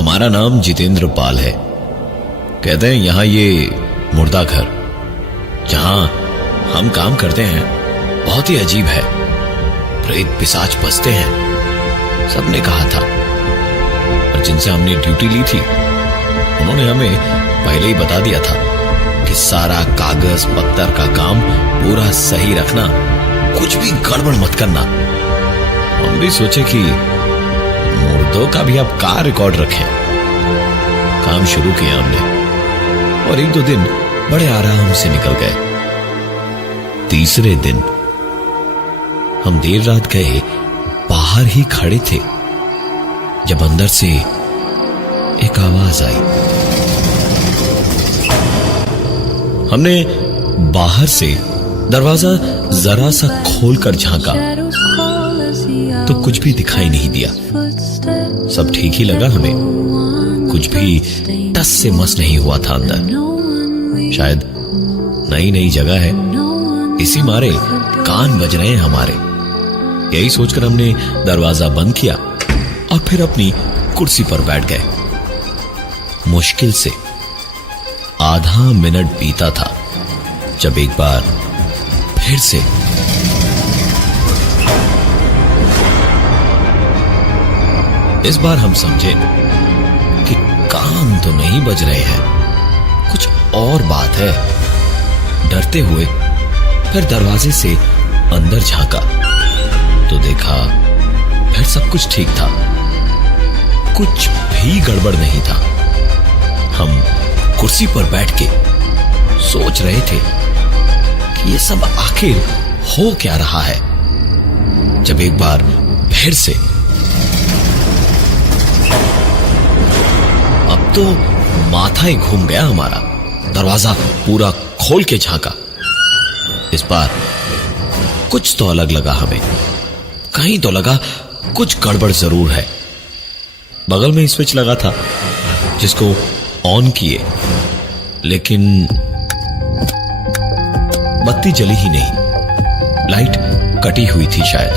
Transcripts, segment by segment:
हमारा नाम जितेंद्र पाल है। कहते हैं यहां ये मुर्दा घर जहां हम काम करते हैं बहुत ही अजीब है। प्रेत पिशाच बसते हैं, सबने कहा था। और जिनसे हमने ड्यूटी ली थी उन्होंने हमें पहले ही बता दिया था कि सारा कागज पत्तर का काम पूरा सही रखना, कुछ भी गड़बड़ मत करना। हम भी सोचे कि मुर्दों का भी अब का रिकॉर्ड रखें। काम शुरू किया हमने और 1-2 दिन बड़े आराम से निकल गए। तीसरे दिन हम देर रात गए, बाहर ही खड़े थे जब अंदर से एक आवाज आई। हमने बाहर से दरवाजा जरा सा खोलकर झांका तो कुछ भी दिखाई नहीं दिया। सब ठीक ही लगा हमें, कुछ भी टस से मस नहीं हुआ था अंदर। शायद नई नई जगह है, इसी मारे कान बज रहे हैं हमारे। यही सोचकर हमने दरवाजा बंद किया और फिर अपनी कुर्सी पर बैठ गए। मुश्किल से आधा मिनट बीता था जब एक बार फिर से इस बार हम समझे कि कान तो नहीं बज रहे हैं, कुछ और बात है। डरते हुए फिर दरवाजे से अंदर झांका तो देखा फिर सब कुछ ठीक था, कुछ भी गड़बड़ नहीं था। हम कुर्सी पर बैठ के सोच रहे थे कि ये सब आखिर हो क्या रहा है, जब एक बार फिर से अब तो माथा ही घूम गया हमारा। दरवाजा पूरा खोल के झांका। इस बार कुछ तो अलग लगा हमें, कहीं तो लगा कुछ गड़बड़ जरूर है। बगल में स्विच लगा था जिसको ऑन किए, लेकिन बत्ती जली ही नहीं, लाइट कटी हुई थी शायद।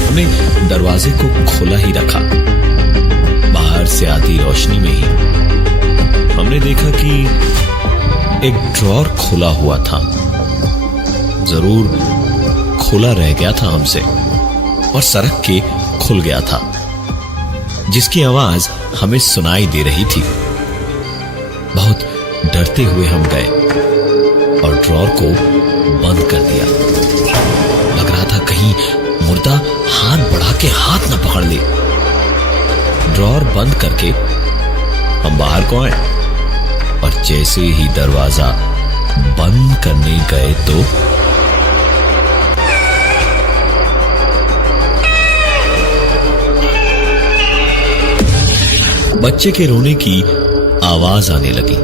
हमने दरवाजे को खोला ही रखा। बाहर से आती रोशनी में ही हमने देखा कि एक ड्रॉर खुला हुआ था। जरूर खुला रह गया था हमसे और सरक के खुल गया था, जिसकी आवाज हमें सुनाई दे रही थी। बहुत डरते हुए हम गए और ड्रॉर को बंद कर दिया। लग रहा था कहीं मुर्दा हाथ बढ़ा के हाथ न पकड़ ले। ड्रॉर बंद करके हम बाहर को आए और जैसे ही दरवाजा बंद करने गए तो बच्चे के रोने की आवाज आने लगी।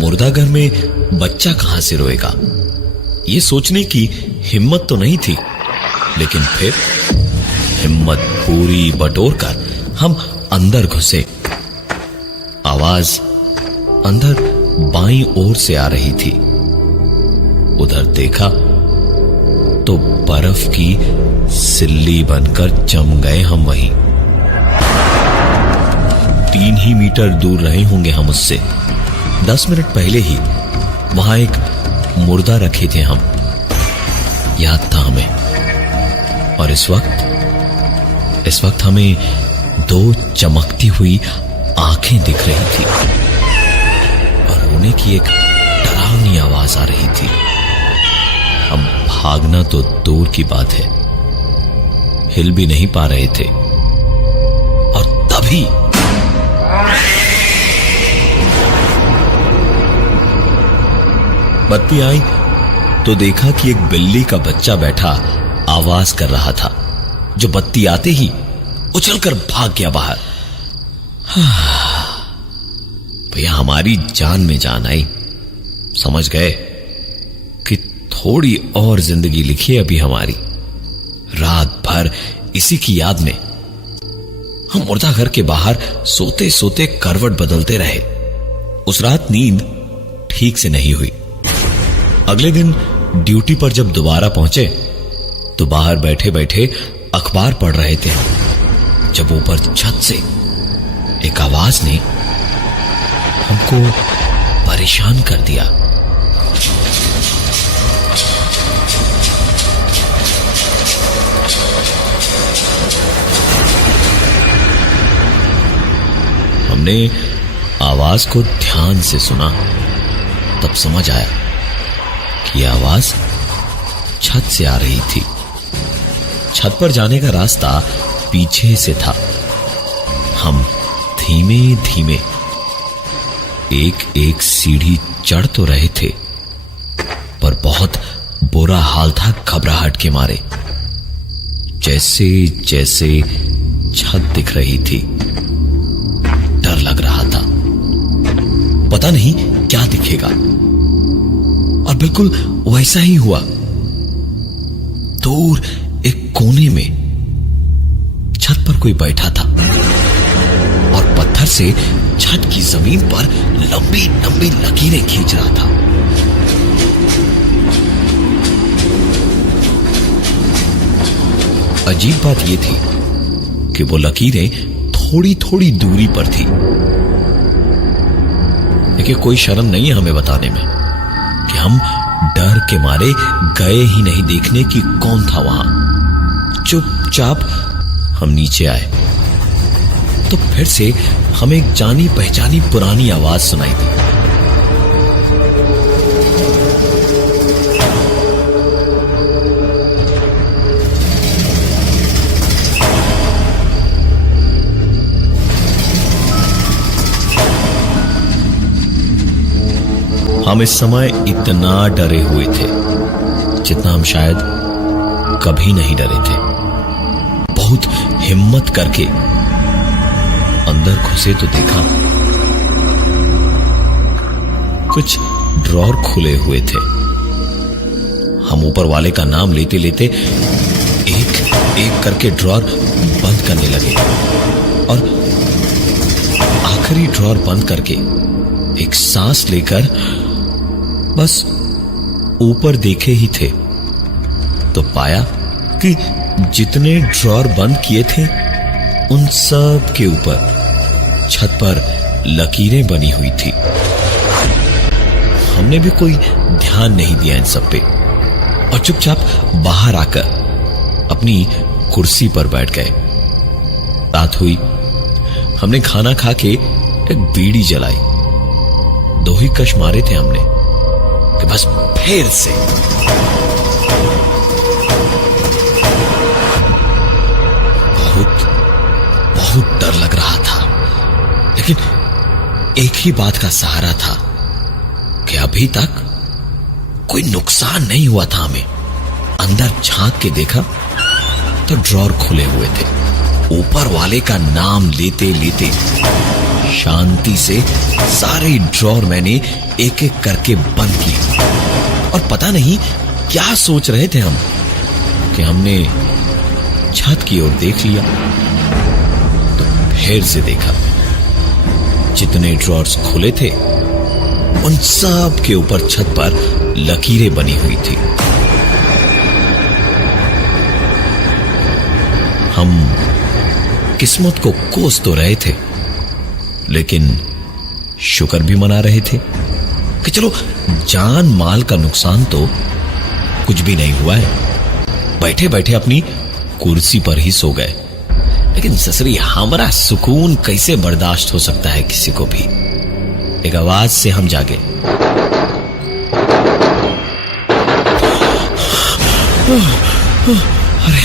मुर्दा घर में बच्चा कहां से रोएगा, ये सोचने की हिम्मत तो नहीं थी, लेकिन फिर हिम्मत पूरी बटोर कर हम अंदर घुसे। आवाज अंदर बाईं ओर से आ रही थी। उधर देखा तो बर्फ की सिल्ली बनकर जम गए हम वहीं। 3 ही मीटर दूर रहे होंगे हम उससे। 10 मिनट पहले ही वहां एक मुर्दा रखे थे हम, याद था हमें। और इस वक्त हमें 2 चमकती हुई आंखें दिख रही थी और रोने की एक डरावनी आवाज आ रही थी। हम भागना तो दूर की बात है, हिल भी नहीं पा रहे थे। और तभी बत्ती आई तो देखा कि एक बिल्ली का बच्चा बैठा आवाज कर रहा था, जो बत्ती आते ही उछलकर भाग गया बाहर। भैया हमारी जान में जान आई। समझ गए कि थोड़ी और जिंदगी लिखी है अभी हमारी। रात भर इसी की याद में हम मुर्दा घर के बाहर सोते सोते करवट बदलते रहे। उस रात नींद ठीक से नहीं हुई। अगले दिन ड्यूटी पर जब दोबारा पहुंचे तो बाहर बैठे बैठे अखबार पढ़ रहे थे, जब ऊपर छत से आवाज ने हमको परेशान कर दिया। हमने आवाज को ध्यान से सुना, तब समझ आया कि यह आवाज छत से आ रही थी। छत पर जाने का रास्ता पीछे से था। हम धीमे धीमे एक एक सीढ़ी चढ़ तो रहे थे, पर बहुत बुरा हाल था घबराहट के मारे। जैसे जैसे छत दिख रही थी, डर लग रहा था। पता नहीं क्या दिखेगा, और बिल्कुल वैसा ही हुआ। दूर एक कोने में छत पर कोई बैठा था और पत्थर से छत की जमीन पर लंबी लंबी लकीरें खींच रहा था। अजीब बात यह थी कि वो लकीरें थोड़ी थोड़ी दूरी पर थी। देखिए, कोई शर्म नहीं है हमें बताने में कि हम डर के मारे गए ही नहीं देखने की कौन था वहां। चुपचाप हम नीचे आए तो फिर से हमें एक जानी पहचानी पुरानी आवाज सुनाई दी। हम इस समय इतना डरे हुए थे जितना हम शायद कभी नहीं डरे थे। बहुत हिम्मत करके अंदर घुसे तो देखा कुछ ड्रॉर खुले हुए थे। हम ऊपर वाले का नाम लेते लेते एक एक करके ड्रॉर बंद करने लगे, और आखिरी ड्रॉर बंद करके एक सांस लेकर बस ऊपर देखे ही थे तो पाया कि जितने ड्रॉर बंद किए थे उन सब के ऊपर छत पर लकीरें बनी हुई थी। हमने भी कोई ध्यान नहीं दिया इन सब पे और चुपचाप बाहर आकर अपनी कुर्सी पर बैठ गए। रात हुई, हमने खाना खा के एक बीड़ी जलाई। 2 ही कश मारे थे हमने कि बस फिर से बहुत बहुत डर लग रहा था, लेकिन एक ही बात का सहारा था कि अभी तक कोई नुकसान नहीं हुआ था हमें। अंदर झांक के देखा तो ड्रॉर खुले हुए थे। ऊपर वाले का नाम लेते लेते शांति से सारे ड्रॉर मैंने एक एक करके बंद किए, और पता नहीं क्या सोच रहे थे हम कि हमने छत की ओर देख लिया तो फिर से देखा जितने ड्रॉर्स खुले थे उन सब के ऊपर छत पर लकीरें बनी हुई थी। हम किस्मत को कोस तो रहे थे, लेकिन शुक्र भी मना रहे थे कि चलो जान माल का नुकसान तो कुछ भी नहीं हुआ है। बैठे बैठे अपनी कुर्सी पर ही सो गए। लेकिन ससुरी, हमारा सुकून कैसे बर्दाश्त हो सकता है किसी को भी। एक आवाज से हम जागे। अरे,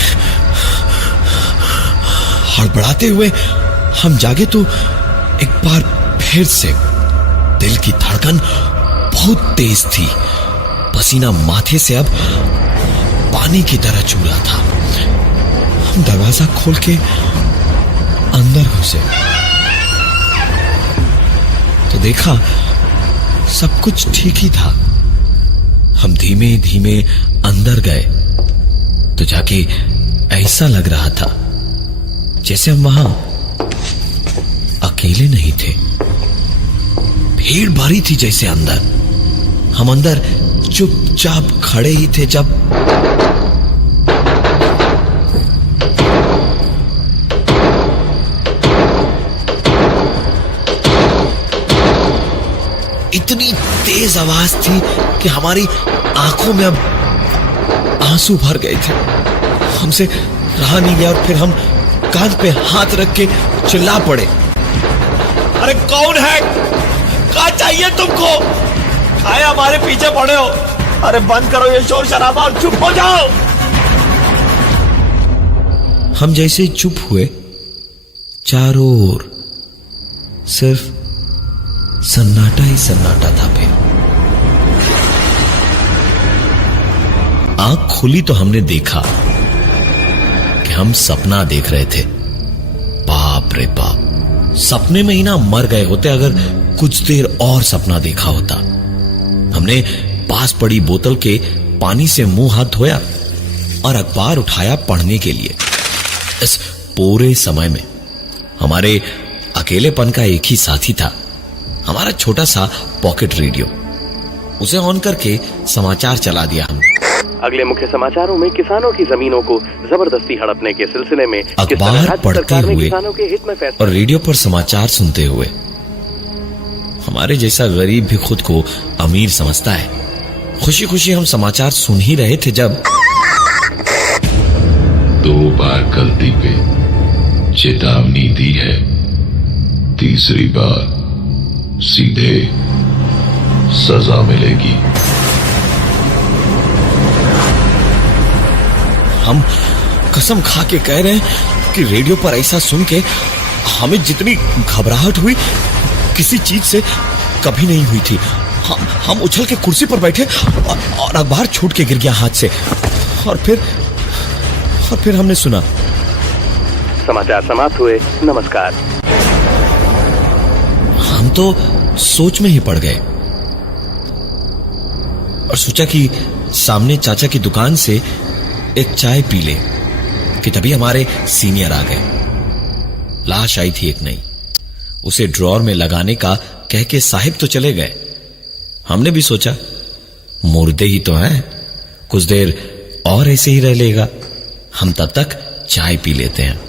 हड़बड़ाते हुए हम जागे तो एक बार फिर से दिल की धड़कन बहुत तेज थी। पसीना माथे से अब पानी की तरह चू रहा था। हम दरवाजा खोल के अंदर घुसे तो देखा सब कुछ ठीक ही था। हम धीमे धीमे अंदर गए तो जाके ऐसा लग रहा था जैसे हम वहां अकेले नहीं थे। भीड़ भारी थी जैसे अंदर। हम अंदर चुपचाप खड़े ही थे जब इतनी तेज आवाज थी कि हमारी आंखों में अब आंसू भर गए थे। हमसे रहा नहीं गया और फिर हम कान पे हाथ रख के चिल्ला पड़े, अरे कौन है, क्या चाहिए तुमको, आए हमारे पीछे पड़े हो, अरे बंद करो ये शोर शराबा और चुप हो जाओ। हम जैसे चुप हुए, चारों ओर सिर्फ सन्नाटा ही सन्नाटा था। फिर आंख खुली तो हमने देखा कि हम सपना देख रहे थे। बाप रे बाप, सपने में ही ना मर गए होते अगर कुछ देर और सपना देखा होता। हमने पास पड़ी बोतल के पानी से मुंह हाथ धोया और अखबार उठाया पढ़ने के लिए। इस पूरे समय में हमारे अकेलेपन का एक ही साथी था, हमारा छोटा सा पॉकेट रेडियो। उसे ऑन करके समाचार चला दिया हमने। अगले मुख्य समाचारों में किसानों की जमीनों को जबरदस्ती हड़पने के सिलसिले में अखबार पढ़ते हुए किसानों के हित में फैसला और रेडियो पर समाचार सुनते हुए हमारे जैसा गरीब भी खुद को अमीर समझता है। खुशी खुशी हम समाचार सुन ही रहे थे जब 2 बार गलती पे चेतावनी दी है, तीसरी बार सीधे सजा मिलेगी। हम कसम खा के कह रहे हैं कि रेडियो पर ऐसा सुन के हमें जितनी घबराहट हुई किसी चीज से कभी नहीं हुई थी। हम उछल के कुर्सी पर बैठे और अखबार छूट के गिर गया हाथ से। और फिर हमने सुना, समाचार समाप्त हुए, नमस्कार। हम तो सोच में ही पड़ गए और सोचा कि सामने चाचा की दुकान से एक चाय पी ले कि तभी हमारे सीनियर आ गए। लाश आई थी एक नई, उसे ड्रॉर में लगाने का कह के साहिब तो चले गए। हमने भी सोचा मुर्दे ही तो हैं, कुछ देर और ऐसे ही रह लेगा, हम तब तक चाय पी लेते हैं।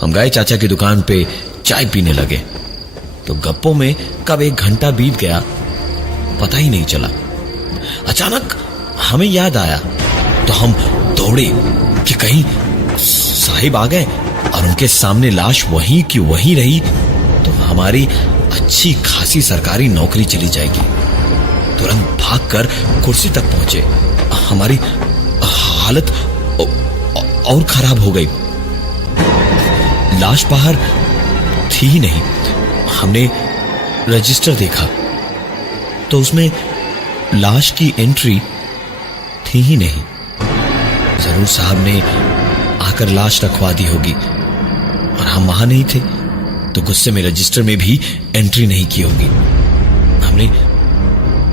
हम गए चाचा की दुकान पे चाय पीने लगे तो गप्पों में कब 1 घंटा बीत गया पता ही नहीं चला। अचानक हमें याद आया तो हम दौड़े कि कहीं साहिब आ गए और उनके सामने लाश वहीं की वहीं रही तो हमारी अच्छी खासी सरकारी नौकरी चली जाएगी। तुरंत भागकर कुर्सी तक पहुंचे। हमारी हालत और खराब हो गई। लाश बाहर थी ही नहीं। हमने रजिस्टर देखा तो उसमें लाश की एंट्री थी ही नहीं। जरूर साहब ने आकर लाश रखवा दी होगी और हम वहां नहीं थे तो गुस्से में रजिस्टर में भी एंट्री नहीं की होगी। हमने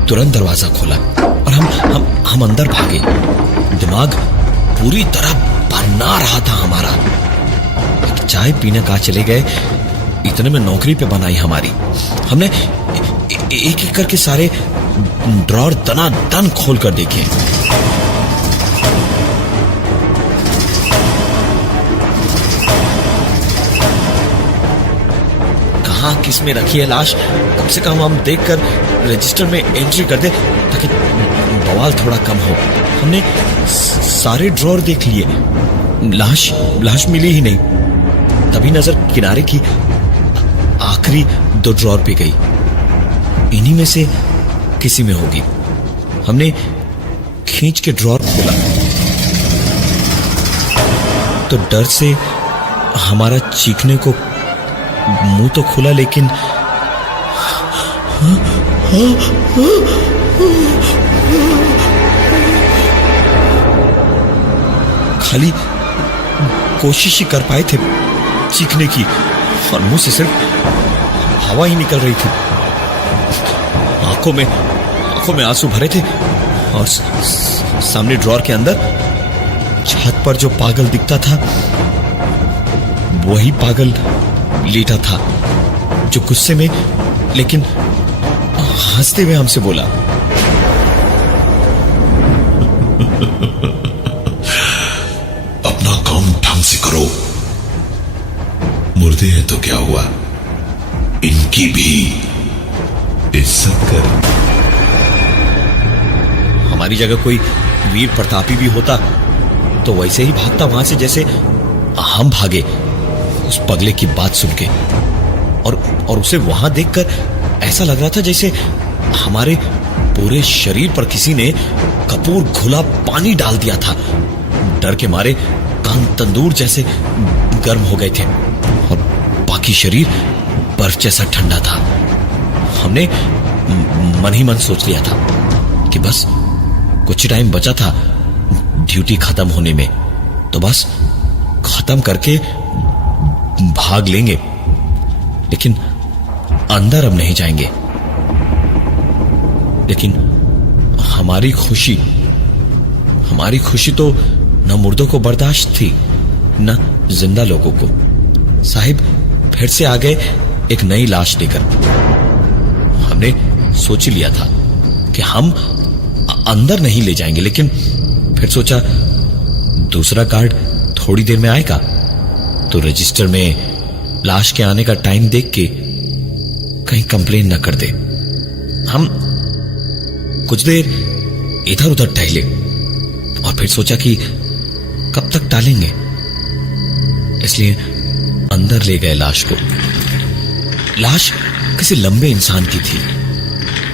तुरंत दरवाजा खोला और हम अंदर भागे। दिमाग पूरी तरह बना रहा था हमारा। एक चाय पीने कहा चले गए, इतने में नौकरी पे बनाई हमारी। हमने एक एक करके सारे ड्रॉर दनादन खोल कर देखे। कहां किस में रखी है लाश, कम से कम हम देखकर रजिस्टर में एंट्री कर दे ताकि बवाल थोड़ा कम हो। हमने सारे ड्रॉर देख लिए, लाश मिली ही नहीं। तभी नजर किनारे की आखिरी 2 ड्रॉर पे गई, इन्हीं में से किसी में होगी। हमने खींच के ड्रॉर खोला तो डर से हमारा चीखने को मुंह तो खुला लेकिन खाली कोशिश ही कर पाए थे चीखने की और मुंह से सिर्फ हवा ही निकल रही थी। आंखों में आंसू भरे थे और सामने ड्रॉर के अंदर छत पर जो पागल दिखता था वही पागल लेटा था जो गुस्से में लेकिन हंसते हुए हमसे बोला, अपना काम ढंग से करो, मुर्दे हैं तो क्या हुआ, इनकी भी इज्जत कर। हमारी जगह कोई वीर प्रतापी भी होता तो वैसे ही भागता वहां से जैसे हम भागे उस पगले की बात सुन के। और उसे वहां देखकर ऐसा लग रहा था जैसे हमारे पूरे शरीर पर किसी ने कपूर घुला पानी डाल दिया था। डर के मारे कान तंदूर जैसे गर्म हो गए थे और बाकी शरीर बर्फ जैसा ठंडा था। हमने मन ही मन सोच लिया था कि बस कुछ टाइम बचा था ड्यूटी खत्म होने में, तो बस खत्म करके भाग लेंगे, लेकिन अंदर अब नहीं जाएंगे। लेकिन हमारी खुशी तो न मुर्दों को बर्दाश्त थी न जिंदा लोगों को। साहिब फिर से आ गए एक नई लाश लेकर। हमने सोच लिया था कि हम अंदर नहीं ले जाएंगे, लेकिन फिर सोचा दूसरा गार्ड थोड़ी देर में आएगा तो रजिस्टर में लाश के आने का टाइम देख के कहीं कंप्लेन न कर दे। हम कुछ देर इधर उधर टहले और फिर सोचा कि कब तक टालेंगे, इसलिए अंदर ले गए लाश को। लाश किसी लंबे इंसान की थी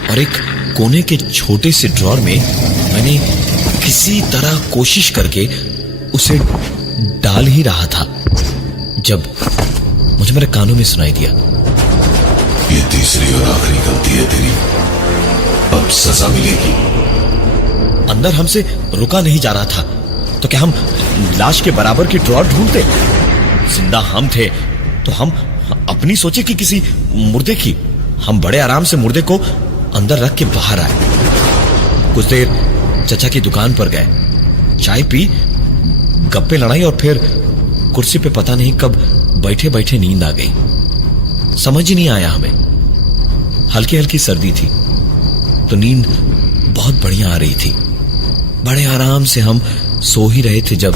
और एक कोने के छोटे से ड्रॉर में मैंने किसी तरह कोशिश करके उसे डाल ही रहा था जब मुझे मेरे कानों में सुनाई दिया, ये तीसरी और आखिरी गलती है तेरी, अब सजा मिलेगी। अंदर हमसे रुका नहीं जा रहा था तो क्या हम लाश के बराबर की ड्रॉर ढूंढते? जिंदा हम थे तो हम अपनी सोचे कि किसी मुर्दे की। हम बड़े आराम से मुर्दे को अंदर रख के बाहर आए। कुछ देर चचा की दुकान पर गए, चाय पी, गप्पे लड़ाई और फिर कुर्सी पे पता नहीं कब बैठे बैठे नींद आ गई। समझ ही नहीं आया हमें। हल्की हल्की सर्दी थी तो नींद बहुत बढ़िया आ रही थी। बड़े आराम से हम सो ही रहे थे जब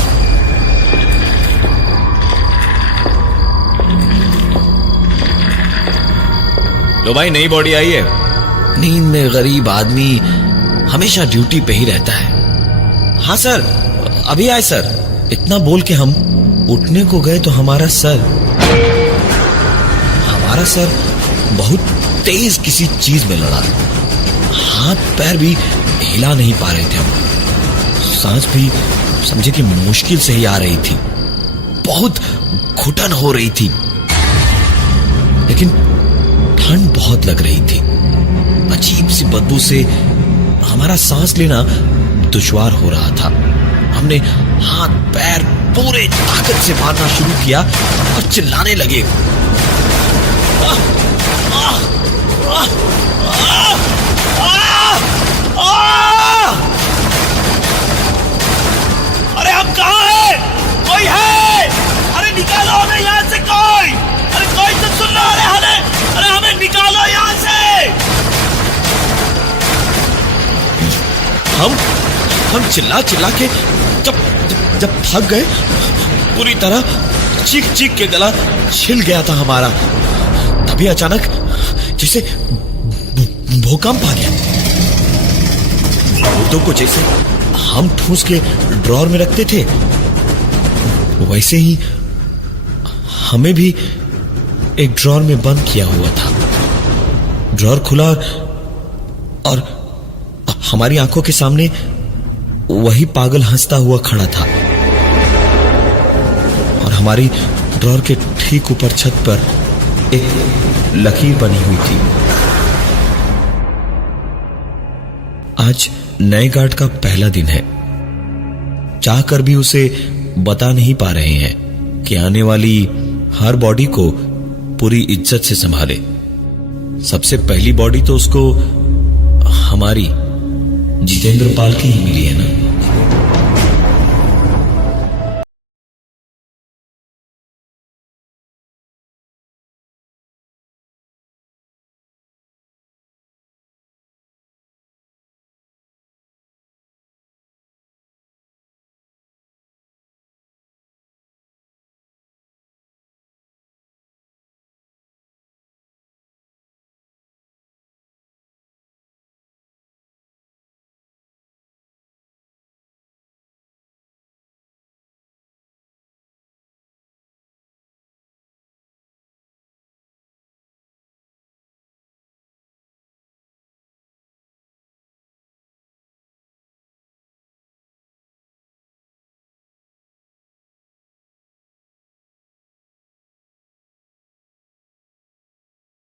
लो भाई नई बॉडी आई है। नींद में गरीब आदमी हमेशा ड्यूटी पे ही रहता है। हाँ सर, अभी आए सर। इतना बोल के हम उठने को गए तो हमारा सर बहुत तेज किसी चीज में लड़ा। हाथ पैर भी हिला नहीं पा रहे थे हम। सांस भी समझे कि मुश्किल से ही आ रही थी। बहुत घुटन हो रही थी, लेकिन ठंड बहुत लग रही थी। अजीब सी बदबू से हमारा सांस लेना दुश्वार हो रहा था। हमने हाथ पैर पूरे ताकत से मारना शुरू किया और चिल्लाने लगे। अरे हम कहाँ हैं? कोई है? अरे निकालो हमें यहाँ से कोई! अरे कोई तो सुन लो! अरे हमें निकालो यहाँ से! हम चिल्ला के जब थक गए, पूरी तरह चीख के गला छिल गया था हमारा। तभी अचानक जैसे भूकंप आ गया। मुर्दों को जैसे हम ठूस के ड्रॉर में रखते थे, वैसे ही हमें भी एक ड्रॉर में बंद किया हुआ था। ड्रॉर खुला और हमारी आंखों के सामने वही पागल हंसता हुआ खड़ा था और हमारी ड्रॉर के ठीक ऊपर छत पर एक लकीर बनी हुई थी। आज नए गार्ड का पहला दिन है। चाहकर भी उसे बता नहीं पा रहे हैं कि आने वाली हर बॉडी को पूरी इज्जत से संभाले। सबसे पहली बॉडी तो उसको हमारी जितेंद्र पाल की ही मिली है ना।